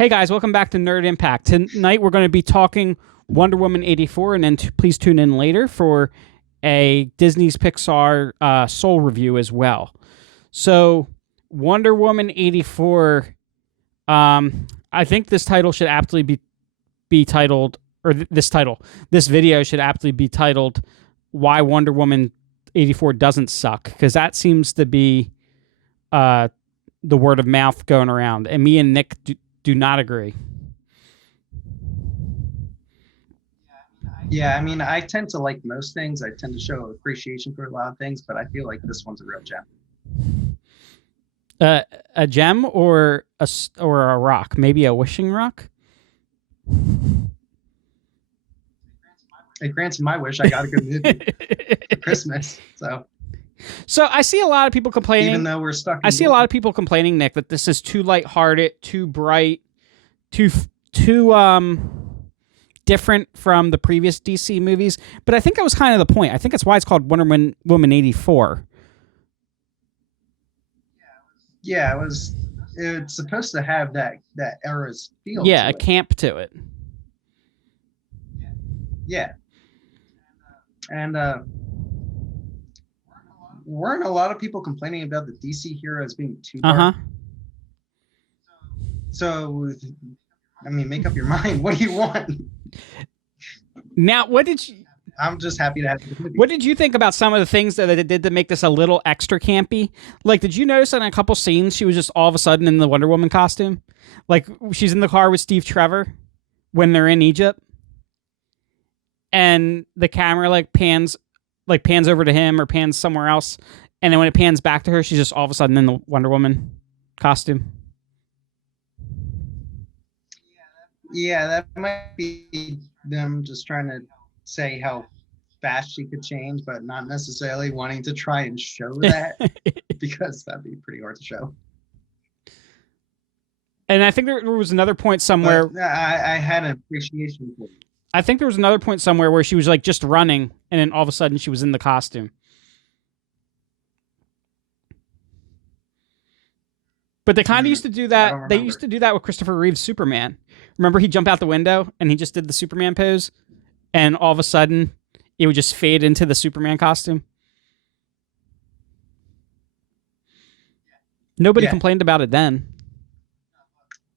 Hey guys, welcome back to Nerd Impact. Tonight we're going to be talking Wonder Woman 84, and then please tune in later for a Disney's Pixar Soul review as well. So, Wonder Woman 84, I think this title should aptly be titled, or this video should aptly be titled, Why Wonder Woman 84 Doesn't Suck, because that seems to be the word of mouth going around, and me and Nick do not agree. Yeah, I mean, I tend to like most things. I tend to show appreciation for a lot of things, but I feel like this one's a real gem. A gem or a rock? Maybe a wishing rock? It grants my wish. I got a good movie for Christmas. So I see a lot of people complaining. Even though we're stuck, I see a lot of people complaining, Nick, that this is too lighthearted, too bright, too different from the previous DC movies. But I think that was kind of the point. I think that's why it's called Wonder Woman 84. Yeah, it was. It's supposed to have that era's feel. Yeah, a camp to it. Yeah, and weren't a lot of people complaining about the DC heroes being too dark? So, I mean, make up your mind. What do you want? Now, what did you... I'm just happy to have the movie. What did you think about some of the things that it did to make this a little extra campy? Like, did you notice in a couple scenes she was just all of a sudden in the Wonder Woman costume? Like, she's in the car with Steve Trevor when they're in Egypt, and the camera pans over to him or pans somewhere else, and then when it pans back to her, she's just all of a sudden in the Wonder Woman costume. Yeah, that might be them just trying to say how fast she could change, but not necessarily wanting to try and show that because that'd be pretty hard to show. And I think there was another point somewhere. But I had an appreciation for it. I think there was another point somewhere where she was like just running, and then all of a sudden she was in the costume. But they kind of used to do that. They used to do that with Christopher Reeve's Superman. Remember, he jumped out the window and he just did the Superman pose, and all of a sudden it would just fade into the Superman costume. Nobody complained about it then.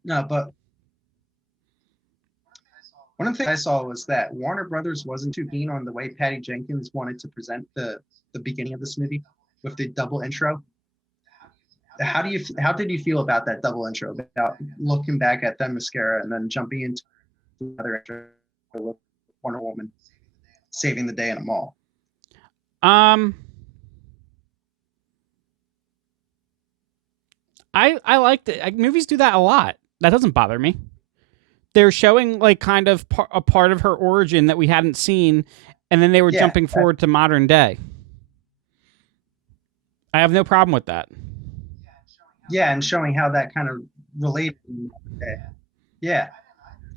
No, but one of the things I saw was that Warner Brothers wasn't too keen on the way Patty Jenkins wanted to present the beginning of this movie with the double intro. How did you feel about that double intro, about looking back at Themyscira and then jumping into another intro with Wonder Woman saving the day in a mall? I liked it. Movies do that a lot. That doesn't bother me. They're showing kind of a part of her origin that we hadn't seen, and then they were jumping forward to modern day. I have no problem with that. Yeah, and showing how that kind of related. Yeah,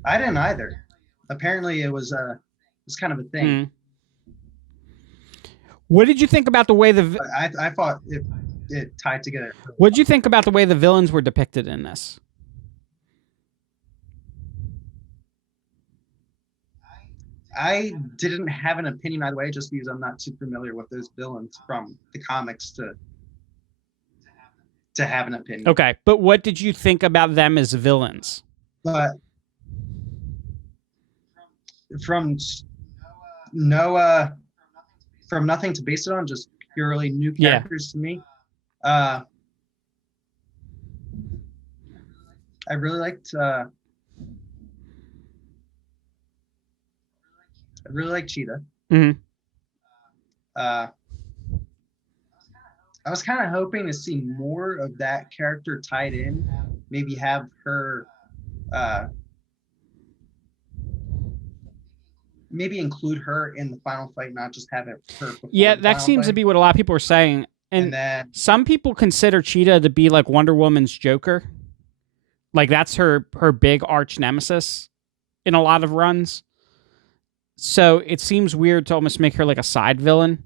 I didn't either. Apparently, it was kind of a thing. What did you think about the way I thought it tied together. What did you think about the way the villains were depicted in this? I didn't have an opinion either way, just because I'm not too familiar with those villains from the comics to have an opinion. Okay, but what did you think about them as villains? But from nothing to base it on, just purely new characters to me. I really liked Cheetah. Mm-hmm. I was kind of hoping to see more of that character tied in. Maybe have her, maybe include her in the final fight, not just have it her. Yeah, that seems to be what a lot of people are saying. And then, some people consider Cheetah to be like Wonder Woman's Joker. Like, that's her big arch nemesis in a lot of runs. So it seems weird to almost make her like a side villain.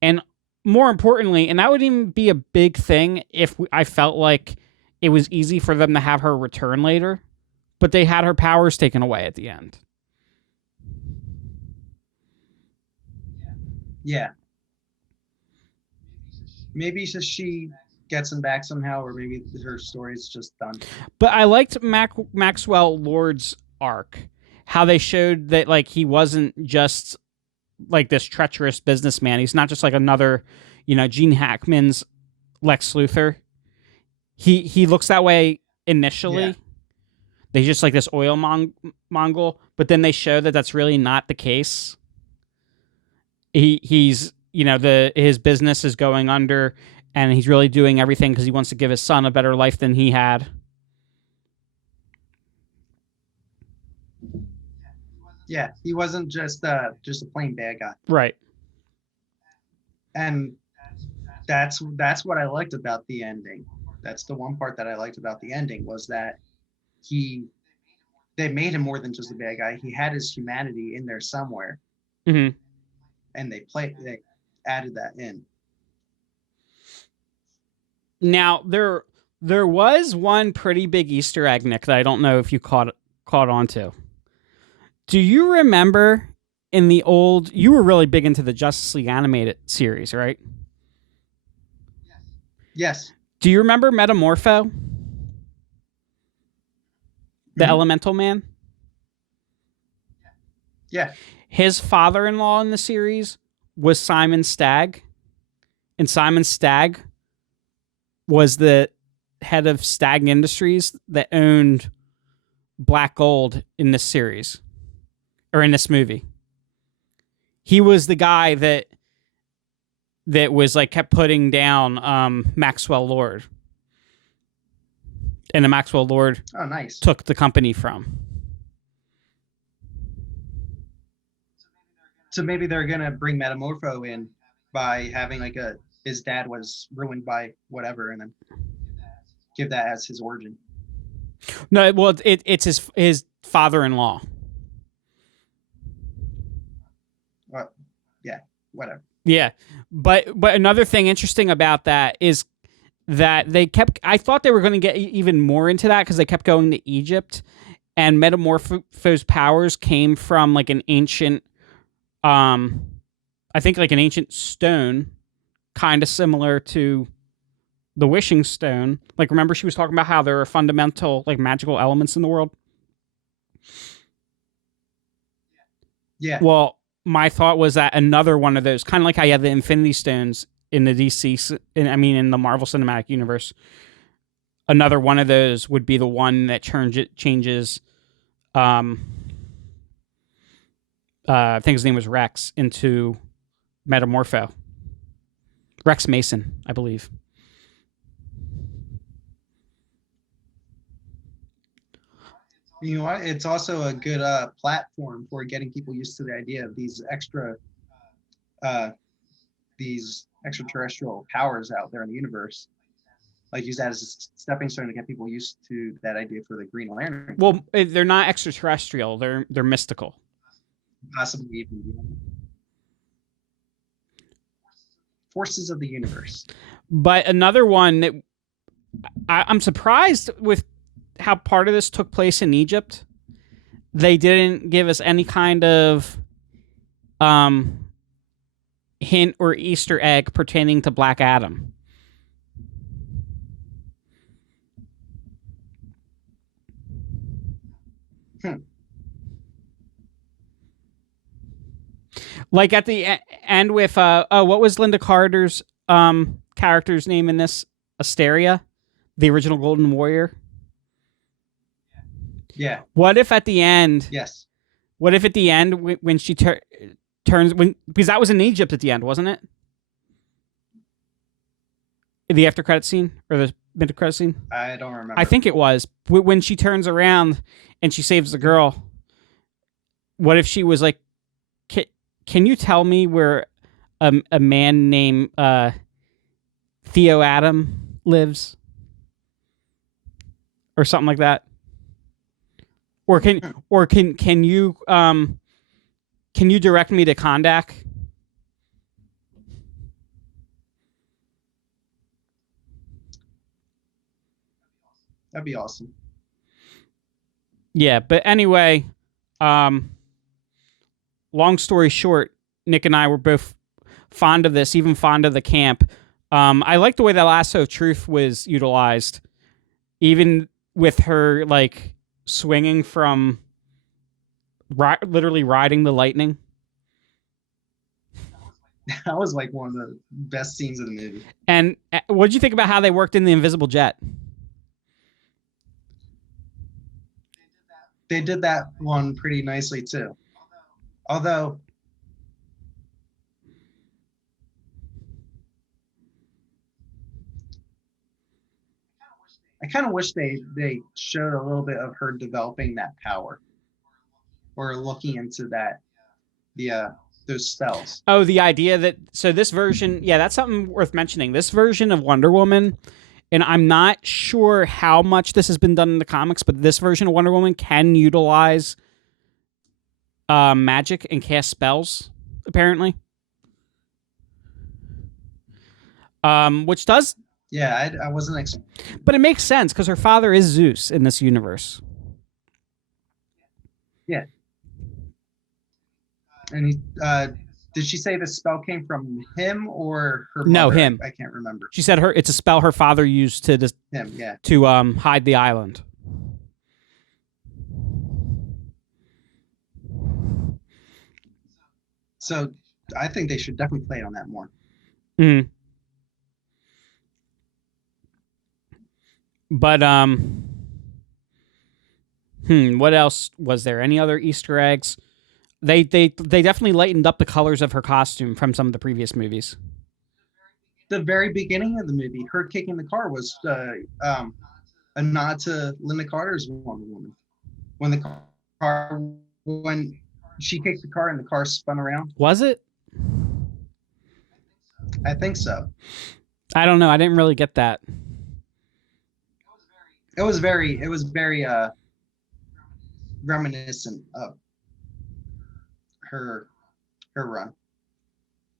And more importantly, and that would even be a big thing if I felt like it was easy for them to have her return later. but they had her powers taken away at the end. Yeah. Maybe she gets him back somehow, or maybe her story's just done. But I liked Maxwell Lord's arc, how they showed that like he wasn't just like this treacherous businessman. He's not just like another, Gene Hackman's Lex Luthor. He looks that way initially. Yeah. They just like this oil mongol, but then they show that that's really not the case. He's his business is going under, and he's really doing everything because he wants to give his son a better life than he had. Yeah, he wasn't just a plain bad guy. Right. And that's what I liked about the ending. That's the one part that I liked about the ending, was that they made him more than just a bad guy. He had his humanity in there somewhere. Mm-hmm. And they added that in. Now there was one pretty big Easter egg, Nick, that I don't know if you caught on to. Do you remember in the old? You were really big into the Justice League animated series, right? Yes. Do you remember Metamorpho? The Elemental Man? Yeah. His father-in-law in the series was Simon Stagg. And Simon Stagg was the head of Stagg Industries that owned Black Gold in this series. Or in this movie. He was the guy that was like kept putting down Maxwell Lord. And the Maxwell Lord took the company from. So maybe they're gonna bring Metamorpho in by having like his dad was ruined by whatever, and then give that as his origin. No, well, it's his father-in-law. Yeah, whatever. Yeah, but another thing interesting about that is that I thought they were going to get even more into that because they kept going to Egypt, and Metamorpho's powers came from like an ancient, I think like an ancient stone, kind of similar to the Wishing Stone. Like, remember she was talking about how there are fundamental like magical elements in the world? Yeah. Well, my thought was that another one of those, kind of like how you have the Infinity Stones in the in the Marvel Cinematic Universe, another one of those would be the one that changes. I think his name was Rex into Metamorpho. Rex Mason, I believe. You know what? It's also a good platform for getting people used to the idea of these extraterrestrial powers out there in the universe. Like, use that as a stepping stone to get people used to that idea for the Green Lantern. Well, they're not extraterrestrial. They're mystical. Possibly even forces of the universe. But another one that I'm surprised with how part of this took place in Egypt. They didn't give us any kind of hint or Easter egg pertaining to Black Adam. Like at the end with what was Linda Carter's character's name in this? Asteria, the original Golden Warrior. Yeah. What if at the end? Yes. What if at the end when she turns because that was in Egypt at the end, wasn't it? The after credit scene or the mid credit scene? I don't remember. I think it was when she turns around and she saves the girl. What if she was like, "Can you tell me where a man named Theo Adam lives?" Or something like that. Or can you direct me to Kondak? That'd be awesome. Yeah, but anyway, um, long story short, Nick and I were both fond of this, even fond of the camp. I like the way that lasso of truth was utilized, even with her like swinging from literally riding the lightning. That was like one of the best scenes of the movie. And what did you think about how they worked in the invisible jet? They did that one pretty nicely too. Although I kind of wish they showed a little bit of her developing that power or looking into that the those spells. Oh, the idea that so this version, yeah, that's something worth mentioning. This version of Wonder Woman, and I'm not sure how much this has been done in the comics, but this version of Wonder Woman can utilize magic and cast spells, apparently. Which does, Yeah, I wasn't but it makes sense because her father is Zeus in this universe. yeah. And he, did she say the spell came from him or her mother? No, him. I can't remember. She said it's a spell her father used to Him, yeah. to hide the island. So I think they should definitely play on that more. Mm. But what else was there? Any other Easter eggs? They definitely lightened up the colors of her costume from some of the previous movies. The very beginning of the movie, her kicking the car was a nod to Linda Carter's Wonder Woman. When the car, when she kicked the car and the car spun around. Was it? I think so. I don't know. I didn't really get that. It was very reminiscent of her run.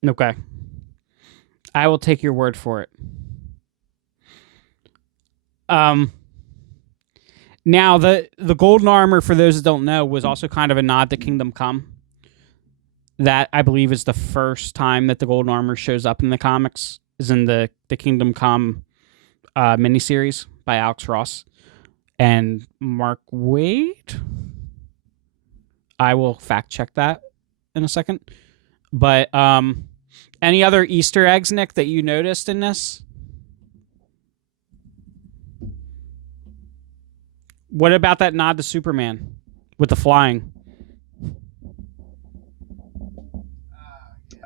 Okay. I will take your word for it. Now the golden armor, for those that don't know, was also kind of a nod to Kingdom Come. That I believe is the first time that the golden armor shows up in the comics, is in the Kingdom Come miniseries by Alex Ross and Mark Waid. I will fact check that in a second. But any other Easter eggs, Nick, that you noticed in this? What about that nod to Superman with the flying?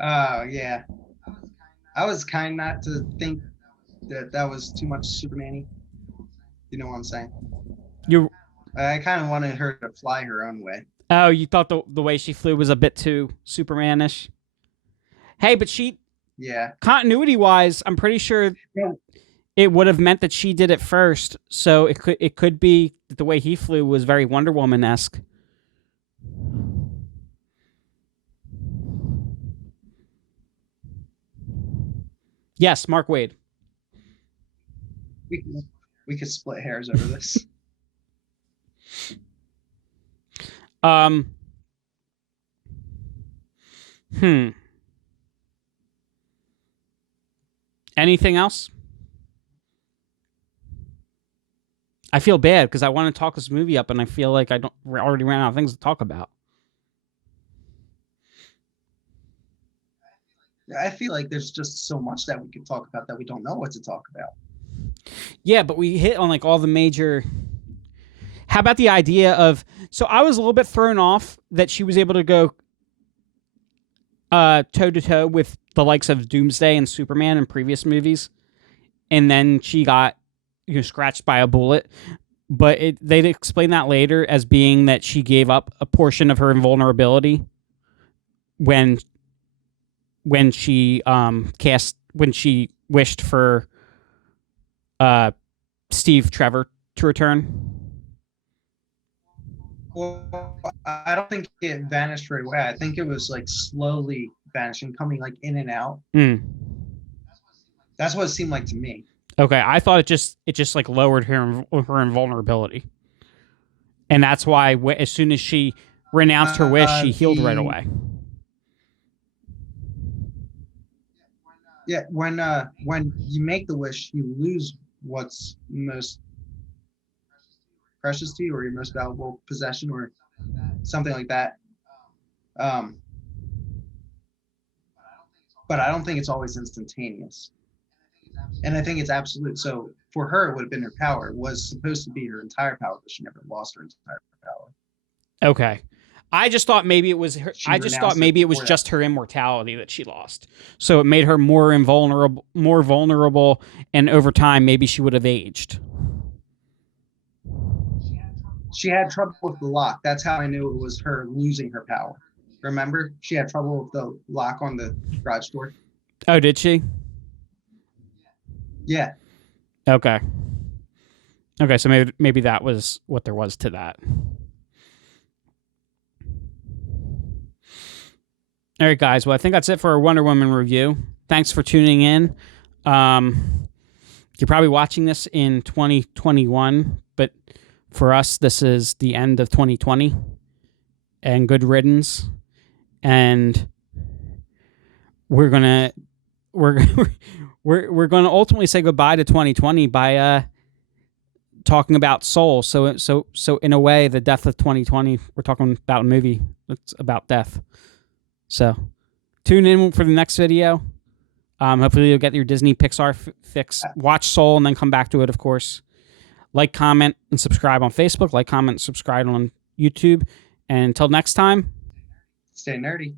Oh yeah. I was kind not to think that was too much Superman-y. You know what I'm saying? You I kind of wanted her to fly her own way. Oh, you thought the way she flew was a bit too Superman-ish? Hey, but Yeah. continuity wise, I'm pretty sure Yeah. it would have meant that she did it first. So it could be that the way he flew was very Wonder Woman-esque. Yes, Mark Waid. We could split hairs over this. Um. Anything else? I feel bad because I want to talk this movie up, and I feel like I already ran out of things to talk about. I feel like there's just so much that we could talk about that we don't know what to talk about. Yeah, but we hit on like all the major. How about the idea of? So I was a little bit thrown off that she was able to go toe to toe with the likes of Doomsday and Superman in previous movies, and then she got scratched by a bullet. But they'd explain that later as being that she gave up a portion of her invulnerability when she when she wished for Steve Trevor to return. Well, I don't think it vanished right away. I think it was like slowly vanishing, coming like in and out. That's what it seemed like to me. Okay, I thought it just like lowered her invulnerability. And that's why as soon as she renounced her wish, she healed right The away. Yeah, when you make the wish, you lose what's most precious to you, or your most valuable possession, or something like that. Um, but I don't think it's always instantaneous, and I think it's absolute. So for her, it would have been her power. It was supposed to be her entire power, but she never lost her entire power. Okay. I just thought maybe it was her. She I just thought renounced it maybe it was before that. just her immortality that she lost. So it made her more vulnerable, and over time, maybe she would have aged. She had trouble with the lock. That's how I knew it was her losing her power. Remember, she had trouble with the lock on the garage door. Oh, did she? Yeah. Okay. Okay, so maybe that was what there was to that. All right, guys. Well, I think that's it for our Wonder Woman review. Thanks for tuning in. You're probably watching this in 2021, but for us, this is the end of 2020, and good riddance. And we're gonna we're gonna ultimately say goodbye to 2020 by talking about Soul. So in a way, the death of 2020. We're talking about a movie that's about death. So tune in for the next video. Hopefully you'll get your Disney Pixar fix. Watch Soul and then come back to it, of course. Like, comment, and subscribe on Facebook. Like, comment, subscribe on YouTube. And until next time, Stay nerdy.